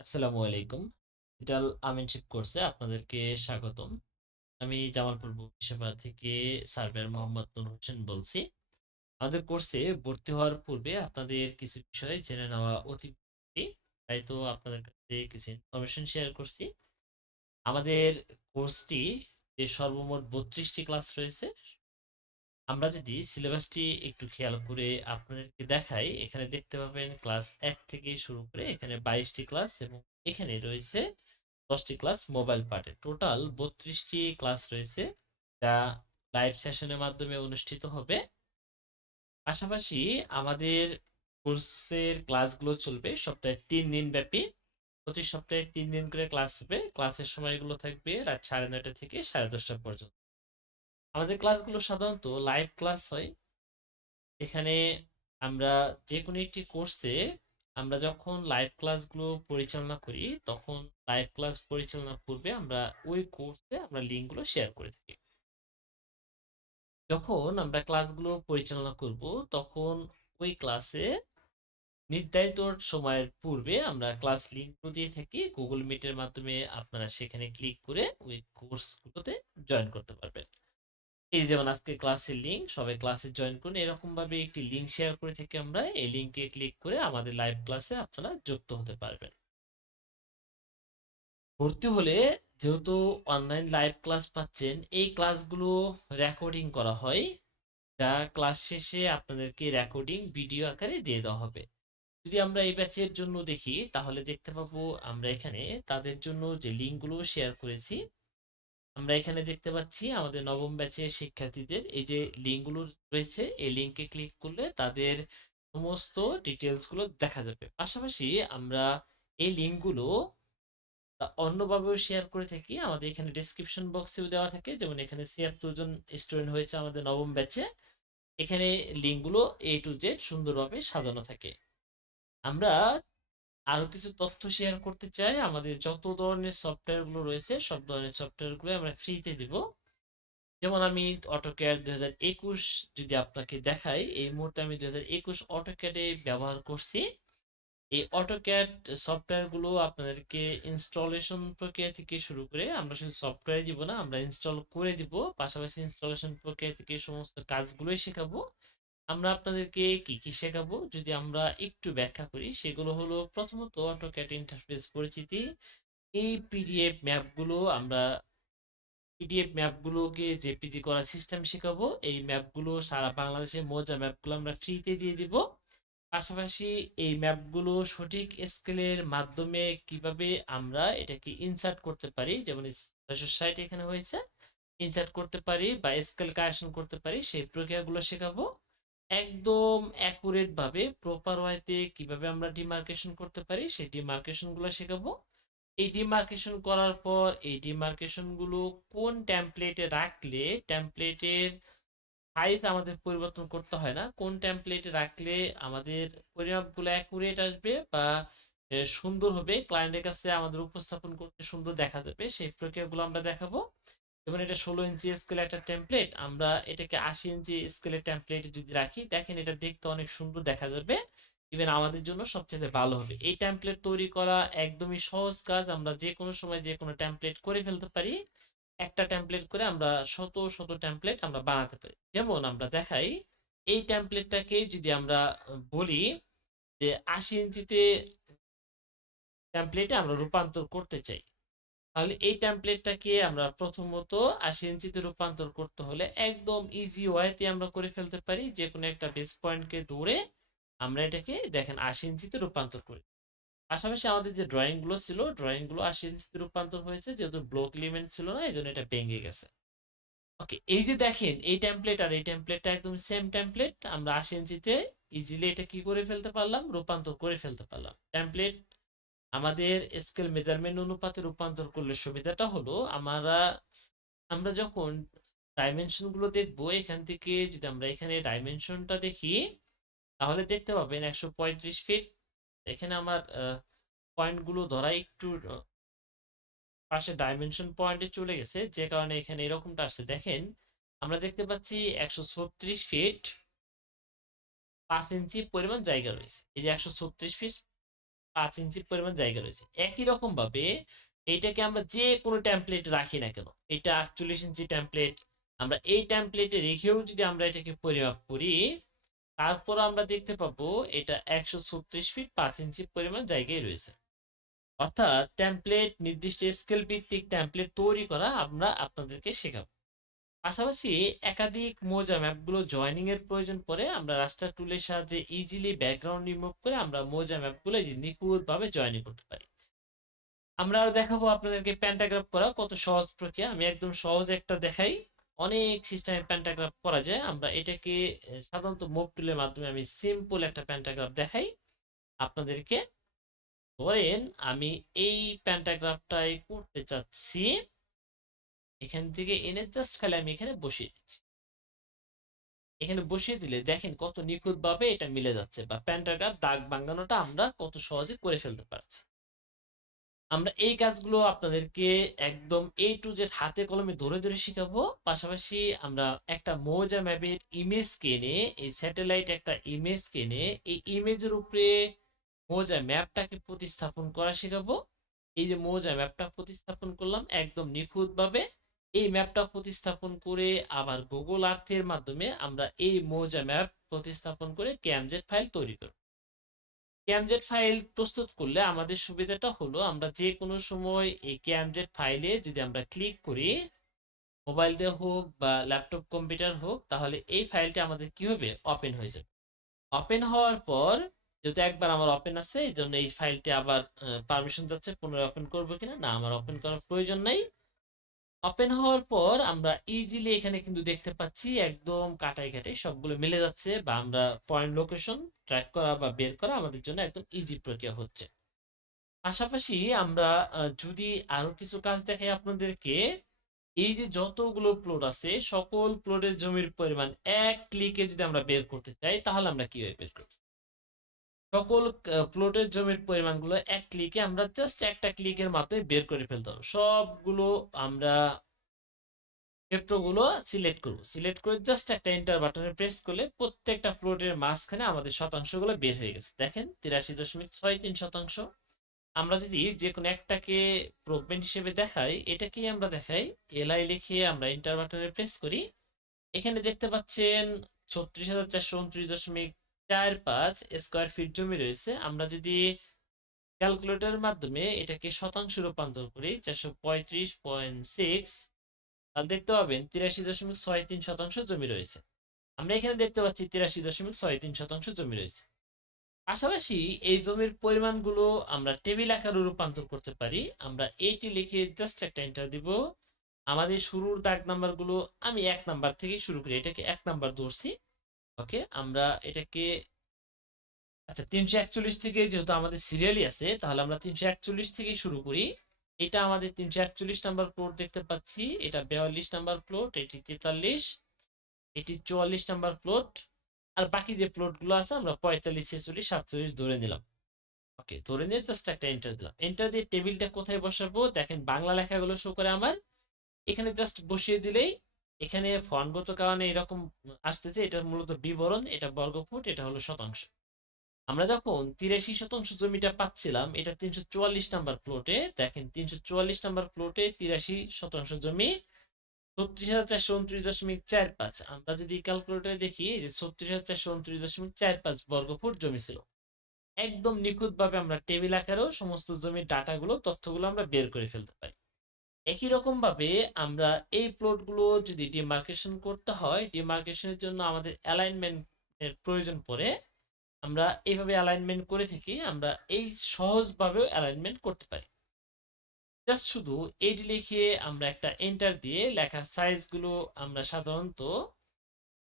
আসসালামু আলাইকুম। ডিজিটাল আমিনশিপ কোর্সে আপনাদেরকে স্বাগতম। আমি জামালপুর বগুড়া থেকে সার্ভেয়ার মোহাম্মদ নূর হোসেন বলছি। আমাদের কোর্সে ভর্তি হওয়ার পূর্বে আপনাদের কিছু বিষয় জেনে নেওয়া অতি জরুরি। তাই তো আপনাদের কাছে কিছু ইনফরমেশন শেয়ার করছি। আমাদের কোর্সটি যে সর্বমোট 32টি ক্লাস রয়েছে, আমরা যদি সিলেবাসটি একটু খেয়াল করে আপনাদেরকে দেখাই, এখানে দেখতে পাবেন ক্লাস 1 থেকে শুরু করে এখানে 22টি ক্লাস এবং এখানে রয়েছে 10টি ক্লাস মোবাইল পার্টে। টোটাল 32টি ক্লাস রয়েছে, যা লাইভ সেশনের মাধ্যমে অনুষ্ঠিত হবে। পাশাপাশি আমাদের কোর্সের ক্লাসগুলো চলবে সপ্তাহে 3 দিন ব্যাপী। প্রতি সপ্তাহে 3 দিন করে ক্লাস হবে। ক্লাসের সময়গুলো থাকবে রাত 9:30 থেকে 10:30 পর্যন্ত। আমাদের ক্লাসগুলো সাধারণত লাইভ ক্লাস হয়। এখানে আমরা যেকোনো একটি কোর্সে আমরা যখন লাইভ ক্লাসগুলো পরিচালনা করি, তখন লাইভ ক্লাস পরিচালনার পূর্বে আমরা ওই কোর্সে আমরা লিঙ্কগুলো শেয়ার করে থাকি। যখন আমরা ক্লাসগুলো পরিচালনা করব, তখন ওই ক্লাসে নির্ধারিত সময়ের পূর্বে আমরা ক্লাস লিঙ্কগুলো দিয়ে থাকি গুগল মিটের মাধ্যমে। আপনারা সেখানে ক্লিক করে ওই কোর্সগুলোতে জয়েন করতে পারবেন। এই যেমন আজকে ক্লাসের লিঙ্ক, সবাই ক্লাসে জয়েন করুন, এরকম ভাবে একটি লিঙ্ক শেয়ার করে থেকে আমরা এই লিঙ্কে ক্লিক করে আমাদের লাইভ ক্লাসে আপনারা যুক্ত হতে পারবেন। ভর্তি হলে যেহেতু অনলাইন লাইভ ক্লাস পাচ্ছেন, এই ক্লাসগুলো রেকর্ডিং করা হয়, যা ক্লাস শেষে আপনাদেরকে রেকর্ডিং ভিডিও আকারে দিয়ে দেওয়া হবে। যদি আমরা এই ব্যাচের জন্য দেখি, তাহলে দেখতে পাবো আমরা এখানে তাদের জন্য যে লিঙ্কগুলো শেয়ার করেছি, আমরা এখানে দেখতে পাচ্ছি আমাদের নবম ব্যাচের শিক্ষার্থীদের এই যে লিঙ্কগুলো রয়েছে, এই লিঙ্কে ক্লিক করলে তাদের সমস্ত ডিটেলসগুলো দেখা যাবে। পাশাপাশি আমরা এই লিঙ্কগুলো অন্যভাবেও শেয়ার করে থাকি। আমাদের এখানে ডেসক্রিপশন বক্সেও দেওয়া থাকে, যেমন এখানে ৭৬ জন স্টুডেন্ট হয়েছে আমাদের নবম ব্যাচে। এখানে লিঙ্কগুলো A to Z সুন্দরভাবে সাজানো থাকে। আমরা আরো কিছু তথ্য শেয়ার করতে চাই। আমাদের যত ধরনের সফটওয়্যারগুলো রয়েছে, সব ধরনের সফটওয়্যারগুলো আমরা ফ্রিতে দিব। যেমন আমি অটোক্যাড 2021 যদি আপনাকে দেখাই, এই মুহূর্তে আমি 2021 অটোক্যাডে ব্যবহার করছি। এই অটোক্যাড সফটওয়্যারগুলো আপনাদেরকে ইনস্টলেশন প্রক্রিয়া থেকে শুরু করে, আমরা শুধু সফটওয়্যার দিব না, আমরা ইনস্টল করে দিব। পাশাপাশি ইনস্টলেশন প্রক্রিয়া থেকে সমস্ত কাজগুলোই শেখাবো। আমরা আপনাদেরকে কি কি শেখাবো যদি আমরা একটু ব্যাখ্যা করি, সেগুলো হলো প্রথমত অটোক্যাড ইন্টারফেস পরিচিতি। এই পিডিএফ ম্যাপগুলোকে জেপিজি করার সিস্টেম শেখাবো। এই ম্যাপগুলো সারা বাংলাদেশের মৌজা ম্যাপগুলো আমরা ফ্রিতে দিয়ে দিব। পাশাপাশি এই ম্যাপগুলো সঠিক স্কেলের মাধ্যমে কিভাবে আমরা এটাকে ইনসার্ট করতে পারি, যেমন 660 এখানে হয়েছে, ইনসার্ট করতে পারি বা স্কেল কারেকশন করতে পারি, সেই প্রক্রিয়াগুলো শেখাবো। একদম অ্যাকুরেট ভাবে প্রপার ওয়েতে কিভাবে আমরা ডিমার্কেশন করতে পারি, সেই ডিমার্কেশন গুলো শেখাবো। এই ডিমার্কেশন করার পর এই ডিমার্কেশন গুলো কোন টেমপ্লেটে রাখলে টেমপ্লেটের সাইজ আমাদের পরিবর্তন করতে হয় না, কোন টেমপ্লেটে রাখলে আমাদের পরিমাপগুলো অ্যাকুরেট আসবে বা সুন্দর হবে, ক্লায়েন্টের কাছে আমাদের উপস্থাপন করতে সুন্দর দেখা যাবে, সেই প্রক্রিয়াগুলো আমরা দেখাবো। যেমন এটা 16 ইঞ্চি স্কেলের একটা টেমপ্লেট, আমরা এটাকে 80 ইঞ্চি স্কেলের টেমপ্লেটে যদি রাখি, দেখেন এটা দেখতে অনেক সুন্দর দেখা যাবে। ইভেন আমাদের জন্য সবচেয়ে ভালো হবে। এই টেমপ্লেট তৈরি করা একদমই সহজ কাজ, আমরা যে কোনো সময় যে কোনো টেমপ্লেট করে ফেলতে পারি। একটা টেমপ্লেট করে আমরা শত শত টেমপ্লেট আমরা বানাতে পারি। যেমন আমরা দেখাই, এই টেমপ্লেটটাকে যদি আমরা বলি যে 80 ইঞ্চিতে টেমপ্লেটে আমরা রূপান্তর করতে চাই, তাহলে এই টেমপ্লেটটাকে আমরা প্রথমত 80 ইঞ্চিতে রূপান্তর করতে হলে একদম ইজি ওয়েতে আমরা করে ফেলতে পারি। যে কোনো একটা বেস পয়েন্টকে ধরে আমরা এটাকে দেখেন 80 ইঞ্চিতে রূপান্তর করি। পাশাপাশি আমাদের যে ড্রয়িং গুলো ছিল, ড্রয়িং গুলো 80 ইঞ্চিতে রূপান্তর হয়েছে, যেহেতু ব্লক এলিমেন্ট ছিল না, এই জন্য এটা ভেঙে গেছে। ওকে, এই যে দেখেন এই টেমপ্লেট আর এই টেমপ্লেটটা একদম সেম টেমপ্লেট, আমরা 80 ইঞ্চিতে ইজিলি এটা কি করে ফেলতে পারলাম, রূপান্তর করে ফেলতে পারলাম। টেমপ্লেট আমাদের স্কেল মেজারমেন্ট অনুপাতে রূপান্তর করলে সুবিধাটা হলো, আমরা যখন ডাইমেনশন গুলো দেখবো, এখান থেকে যদি আমরা এখানে ডাইমেনশনটা দেখি, তাহলে দেখতে পাবেন 135 ফিট। এখানে আমার পয়েন্ট গুলো ধরা একটু পাশে ডাইমেনশন পয়েন্টে চলে গেছে, যে কারণে এখানে এরকমটা আসছে। দেখেন আমরা দেখতে পাচ্ছি 136 ফিট 5 ইঞ্চি পরিমাণ জায়গা রয়েছে। এই যে 136 ফিট 5 ইঞ্চি পরিমাণ জায়গা রয়েছে। একই রকম ভাবে এইটাকে আমরা যে কোনো টেমপ্লেট রাখি না কেন, এটা 48 ইঞ্চি টেমপ্লেট, আমরা এই টেমপ্লেটে রেখেও যদি আমরা এটাকে পরিমাপ করি, তারপর আমরা দেখতে পাবো এটা 136 ফিট 5 ইঞ্চি পরিমাণ জায়গায় রয়েছে। অর্থাৎ টেমপ্লেট, নির্দিষ্ট স্কেল ভিত্তিক টেমপ্লেট তৈরি করা আমরা আপনাদেরকে শেখাবো। পাশাপাশি একাধিক মোজা ম্যাপগুলো জয়েনিং এর প্রয়োজন পড়ে, আমরা রাস্টার টুলের সাহায্যে ইজিলি ব্যাকগ্রাউন্ড রিমুভ করে আমরা মোজা ম্যাপগুলো নিখুঁতভাবে জয়েনিং করতে পারি। আমরা আর দেখাবো আপনাদেরকে প্যান্টাগ্রাফ করা কত সহজ প্রক্রিয়া। আমি একদম সহজ একটা দেখাই। অনেক সিস্টেমে প্যান্টাগ্রাফ করা যায়। আমরা এটাকে সাধারণত মুভ টুলের মাধ্যমে আমি সিম্পল একটা প্যান্টাগ্রাফ দেখাই আপনাদেরকে। ধরেন আমি এই প্যান্টাগ্রাফটাই করতে চাচ্ছি, এখান থেকে এনে জাস্ট খালি আমি এখানে বসিয়ে দিচ্ছি। এখানে বসিয়ে দিলে দেখেন কত নিখুঁতভাবে এটা মিলে যাচ্ছে, বা প্যান্টাগ্রাফ দাগ ভাঙানোটা আমরা কত সহজে করে ফেলতে পারছি। আমরা এই কাজগুলো আপনাদেরকে একদম A to Z হাতে কলমে ধরে ধরে শিখাবো। পাশাপাশি আমরা একটা মৌজা ম্যাপের ইমেজ কিনে, এই স্যাটেলাইট একটা ইমেজ কিনে এই ইমেজের উপরে মৌজা ম্যাপটাকে প্রতিস্থাপন করা শেখাবো। এই যে মৌজা ম্যাপটা প্রতিস্থাপন করলাম একদম নিখুঁতভাবে, এই ম্যাপটা প্রতিস্থাপন করে আবার গুগল আর্থের মাধ্যমে আমরা এই মৌজা ম্যাপ প্রতিস্থাপন করে ক্যামজেট ফাইল তৈরি করব। ক্যামজেট ফাইল প্রস্তুত করলে আমাদের সুবিধাটা হলো, আমরা যে কোনো সময় এই ক্যামজেট ফাইলে যদি আমরা ক্লিক করি, মোবাইল দিয়ে হোক বা ল্যাপটপ কম্পিউটার হোক, তাহলে এই ফাইলটা আমাদের কি হবে, ওপেন হয়ে যাবে। ওপেন হওয়ার পর যেহেতু একবার আমার ওপেন আছে, এই জন্য এই ফাইলটি আবার পারমিশন যাচ্ছে পুনরায় ওপেন করবো কিনা, না আমার ওপেন করার প্রয়োজন নাই। ওপেন হওয়ার পর আমরা ইজিলি এখানে কিন্তু দেখতে পাচ্ছি একদম কাটাই কাটাই সবগুলো মিলে যাচ্ছে, বা আমরা পয়েন্ট লোকেশন ট্র্যাক করা বা বের করা আমাদের জন্য একদম ইজি প্রক্রিয়া হচ্ছে। পাশাপাশি আমরা যদি আরো কিছু কাজ দেখাই আপনাদেরকে, এই যে যতগুলো প্লট আছে সকল প্লটের জমির পরিমাণ এক ক্লিকে যদি আমরা বের করতে চাই, তাহলে আমরা কিভাবে বের করব? সকল প্লটের জমির পরিমাণগুলো এক ক্লিকে আমরা জাস্ট একটা ক্লিকের মাধ্যমে বের করে ফেলতে হবে। সবগুলো আমরা ক্ষেত্রগুলো সিলেক্ট করব, সিলেক্ট করে জাস্ট একটা এন্টার বাটনে প্রেস করলে প্রত্যেকটা প্লটের মাঝখানে আমাদের শতাংশগুলো বের হয়ে গেছে। দেখেন 83.63 শতাংশ। আমরা যদি যে কোনো একটাকে প্রবমেন্ট হিসেবে দেখাই, এটাকেই আমরা দেখাই, এলআই লিখে আমরা এন্টার বাটনে প্রেস করি, এখানে দেখতে পাচ্ছেন 36,429.45 স্কোয়ার ফিট জমি রয়েছে। আমরা যদি ক্যালকুলেটরের মাধ্যমে এটাকে শতাংশ রূপান্তর করি 435.6, তাহলে দেখতে পাবেন 83.63 শতাংশ জমি রয়েছে। আমরা এখানে দেখতে পাচ্ছি 83.63 শতাংশ জমি রয়েছে। পাশাপাশি এই জমির পরিমাণগুলো আমরা টেবিল আকারে রূপান্তর করতে পারি। আমরা এইটি লিখে জাস্ট একটা এন্টার দিব। আমাদের শুরুর দাগ নাম্বারগুলো আমি 1 নাম্বার থেকে শুরু করি, এটাকে 1 নাম্বার ধরছি। ওকে, আমরা এটাকে আচ্ছা 341 থেকে, যেহেতু আমাদের সিরিয়ালি আছে তাহলে আমরা 341 থেকে শুরু করি। এটা আমাদের 341 নাম্বার প্লট দেখতে পাচ্ছি, এটা 42 নাম্বার প্লট, এটি 43, এটি 44 নাম্বার প্লট, আর বাকি যে প্লটগুলো আছে আমরা 45, 46, 47 ধরে নিলাম। ওকে, ধরে নিয়ে জাস্ট একটা এন্টার দিলাম। এন্টার দিয়ে টেবিলটা কোথায় বসাবো, দেখেন বাংলা লেখাগুলো শো করে আমার, এখানে জাস্ট বসিয়ে দিলেই এখানে ফন্টগত কারণে এরকম আসতেছে, এটা মূলত বিবরণ, এটা বর্গফুট, এটা হলো শতাংশ। আমরা যখন 83 শতাংশ জমিটা পাচ্ছিলাম, এটা 344 নাম্বার প্লটে, দেখেন 344 নাম্বার প্লটে 83 শতাংশ জমি 36,429.45। আমরা যদি ক্যালকুলেটরে দেখি যে 36,429.45 বর্গফুট জমি ছিল। একদম নিখুঁতভাবে আমরা টেবিল আকারেও সমস্ত জমির ডাটাগুলো, তথ্যগুলো আমরা বের করে ফেলতে পারি। একই রকম ভাবে আমরা এই প্লটগুলো যদি ডিমার্কেশন করতে হয়, ডিমার্কেশনের জন্য আমাদের অ্যালাইনমেন্টের প্রয়োজন পড়ে। আমরা এইভাবে অ্যালাইনমেন্ট করে থাকি, আমরা এই সহজভাবেও অ্যালাইনমেন্ট করতে পারি। জাস্ট শুধু এইটি লিখে আমরা একটা এন্টার দিয়ে লেখার সাইজগুলো আমরা সাধারণত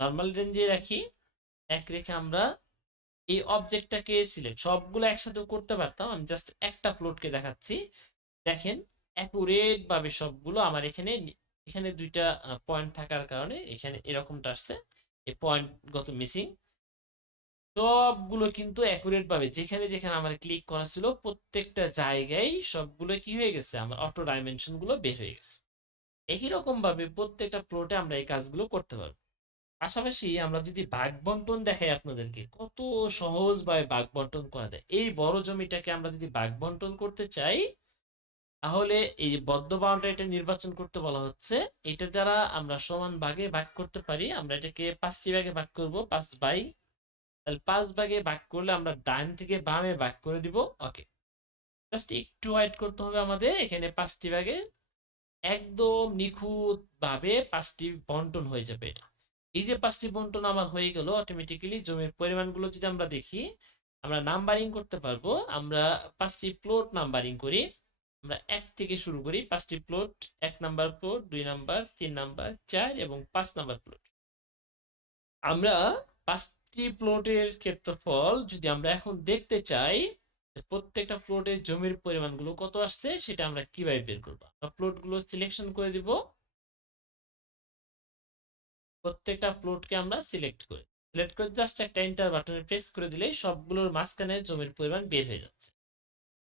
নর্মাল রেঞ্জে রাখি। এক রেখে আমরা এই অবজেক্টটাকে সিলেক্ট, সবগুলো একসাথে করতে পারতাম, আমি জাস্ট একটা প্লটকে দেখাচ্ছি। দেখেন অ্যাকুরেট ভাবে সবগুলো আমার এখানে, এখানে দুইটা পয়েন্ট থাকার কারণে এখানে এরকমটা আসছে, এই পয়েন্টগত মিসিং। সবগুলো কিন্তু অ্যাকুরেট ভাবে যেখানে যেখানে আমার ক্লিক করা ছিল প্রত্যেকটা জায়গায় সবগুলো কি হয়ে গেছে, আমার অটো ডাইমেনশন গুলো বের হয়ে গেছে। একই রকম ভাবে প্রত্যেকটা প্লটে আমরা এই কাজগুলো করতে পারবো। পাশাপাশি আমরা যদি ভাগ বন্টন দেখাই আপনাদেরকে, কত সহজভাবে ভাগ বন্টন করা যায়। এই বড় জমিটাকে আমরা যদি ভাগ বন্টন করতে চাই, তাহলে এই বদ্ধ বাউন্ডারিটা নির্বাচন করতে বলা হচ্ছে। এটা দ্বারা আমরা সমান ভাগে ভাগ করতে পারি। আমরা এটাকে 5টি ভাগে ভাগ করব, 5/। তাহলে 5 ভাগে ভাগ করলে আমরা ডান থেকে বামে ভাগ করে দিব। ওকে, জাস্ট একটু ওয়েট করতে হবে আমাদের। এখানে 5টি ভাগে একদম নিখুঁত ভাবে 5টি বন্টন হয়ে যাবে এটা। এই যে 5টি বন্টন আমার হয়ে গেল, অটোমেটিক্যালি জমির পরিমাণগুলো যদি আমরা দেখি, আমরা নাম্বারিং করতে পারবো। আমরা 5টি প্লট নাম্বারিং করি। আমরা 1 থেকে শুরু করি। 5টি plot: 1 number plot, 2 number, 3 number, 4 এবং 5 নাম্বার প্লট। আমরা 5টি প্লটের ক্ষেত্রফল যদি আমরা এখন দেখতে চাই, প্রত্যেকটা প্লটের জমির পরিমাণগুলো কত আসছে, সেটা আমরা কিভাবে বের করবো? আমরা প্লটগুলো সিলেকশন করে দিব। প্রত্যেকটা প্লটকে আমরা সিলেক্ট করে জাস্ট একটা এন্টার বাটনে প্রেস করে দিলেই সবগুলোর মাঝখানে জমির পরিমাণ বের হয়ে যাচ্ছে।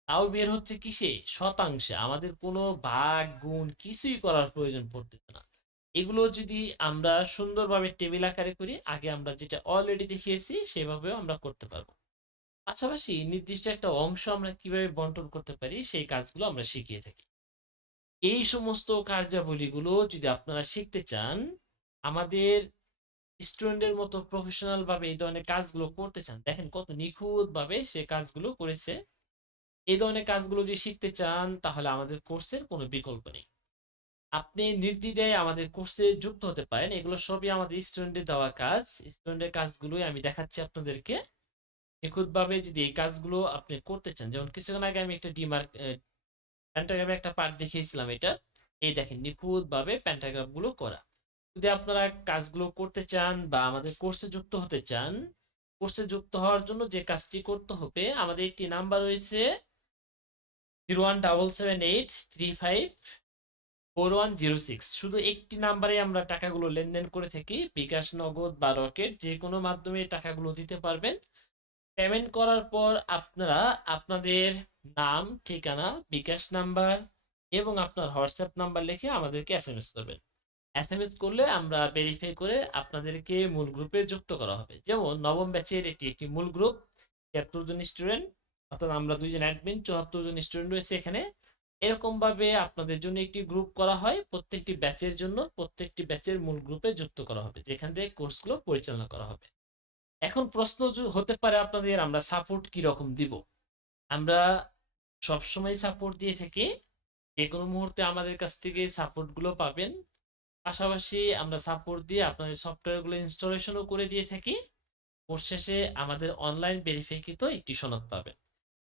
তাও বের হচ্ছে কিসে? শতাংশে। আমাদের কোনো ভাগ গুণ কিছুই করার প্রয়োজন পড়তেছে না। এগুলো যদি আমরা সুন্দরভাবে টেবিল আকারে করি, আগে আমরা যেটা অলরেডি দেখিয়েছি সেভাবেও আমরা করতে পারবো। পাশাপাশি নির্দিষ্ট একটা অংশ আমরা কিভাবে বন্টন করতে পারি, সেই কাজগুলো আমরা শিখিয়ে থাকি। এই সমস্ত কার্যাবলীগুলো যদি আপনারা শিখতে চান, আমাদের স্টুডেন্টের মতো প্রফেশনাল ভাবে এই ধরনের কাজগুলো করতে চান, দেখেন কত নিখুঁত ভাবে সে কাজগুলো করেছে। এই ধরনের কাজগুলো যদি শিখতে চান, তাহলে আমাদের কোর্সের কোনো বিকল্প নেই। আপনি নির্দ্বিধায় আমাদের কোর্সে যুক্ত হতে পারেন। এগুলো সবই আমাদের স্টুডেন্টের দেওয়া কাজ। স্টুডেন্টের কাজগুলোই আমি দেখাচ্ছি আপনাদেরকে। নিখুঁতভাবে যদি এই কাজগুলো আপনি করতে চান, যেমন কিছুক্ষণ আগে আমি একটা ডিমার্ক প্যান্টাগ্রামে একটা পার্ট দেখিয়েছিলাম, এটা এই দেখেন নিখুঁতভাবে প্যান্টাগ্রাম গুলো করা। যদি আপনারা কাজগুলো করতে চান বা আমাদের কোর্সে যুক্ত হতে চান, কোর্সে যুক্ত হওয়ার জন্য যে কাজটি করতে হবে, আমাদের একটি নাম্বার রয়েছে 01778354 106। শুধু একটি নাম্বারে আমরা টাকাগুলো লেনদেন করে থাকি। বিকাশ, নগদ বা রকেট যে কোনো মাধ্যমে টাকাগুলো দিতে পারবেন। পেমেন্ট করার পর আপনারা আপনাদের নাম, ঠিকানা, বিকাশ নাম্বার এবং আপনার হোয়াটসঅ্যাপ নাম্বার লিখে আমাদেরকে এসএমএস করবেন। এসএমএস করলে আমরা ভেরিফাই করে আপনাদেরকে মূল গ্রুপে যুক্ত করা হবে। যেমন নবম ব্যাচের এটি একটি মূল গ্রুপ, ৭৩ জন স্টুডেন্ট, অর্থাৎ আমরা 2 জন অ্যাডমিন, 74 জন স্টুডেন্ট রয়েছে এখানে। এরকম ভাবে আপনাদের জন্য একটি গ্রুপ করা হয়। প্রত্যেকটি ব্যাচের জন্য প্রত্যেকটি ব্যাচের মূল গ্রুপে যুক্ত করা হবে, যেখান থেকে কোর্সগুলো পরিচালনা করা হবে। এখন প্রশ্ন হতে পারে আপনাদের, আমরা সাপোর্ট কি রকম দিব? আমরা সবসময় সাপোর্ট দিয়ে থাকি। যে কোনো মুহূর্তে আমাদের কাছ থেকে সাপোর্ট গুলো পাবেন। পাশাপাশি আমরা সাপোর্ট দিয়ে আপনাদের সফটওয়্যার গুলো ইনস্টলেশনও করে দিয়ে থাকি। কোর্স শেষে আমাদের অনলাইন ভেরিফাইকৃত একটি সনদ পাবেন।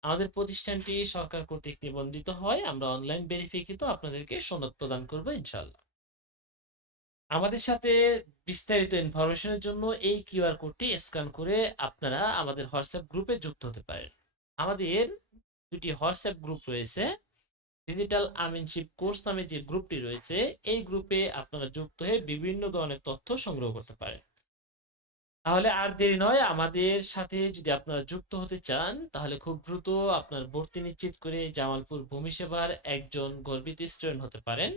আমাদের প্রতিষ্ঠানটি সরকার কর্তৃক নিবন্ধিত হয়। আমরা অনলাইন ভেরিফাইকৃত আপনাদেরকে সনদ প্রদান করব ইনশাআল্লাহ। আমাদের সাথে বিস্তারিত ইনফরমেশনের জন্য এই কিউআর কোডটি স্ক্যান করে আপনারা আমাদের হোয়াটসঅ্যাপ গ্রুপে যুক্ত হতে পারেন। আমাদের 2টি হোয়াটসঅ্যাপ গ্রুপ রয়েছে। ডিজিটাল আমিনশিপ কোর্স নামে যে গ্রুপটি রয়েছে, এই গ্রুপে আপনারা যুক্ত হয়ে বিভিন্ন ধরনের তথ্য সংগ্রহ করতে পারেন। তাহলে আর দেরি নয়, আমাদের সাথে যদি আপনারা যুক্ত হতে চান, তাহলে খুব দ্রুত আপনার ভর্তি নিশ্চিত করে জামালপুর ভূমি সেবার একজন গর্বিত স্টুডেন্ট হতে পারেন।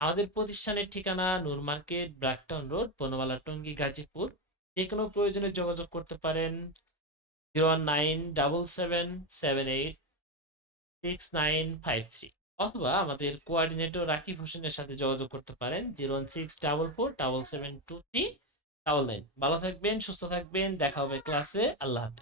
আমাদের প্রতিষ্ঠানের ঠিকানা নূর মার্কেট, ব্র্যাকটন রোড, বনমালা টঙ্গী, গাজীপুর। যে কোনো প্রয়োজনে যোগাযোগ করতে পারেন 019778786 953, অথবা আমাদের কোঅর্ডিনেটর রাকিব হোসেনের সাথে যোগাযোগ করতে পারেন 01644772399। ভালো থাকবেন, সুস্থ থাকবেন, দেখা হবে ক্লাসে। আল্লাহ হাফিজ।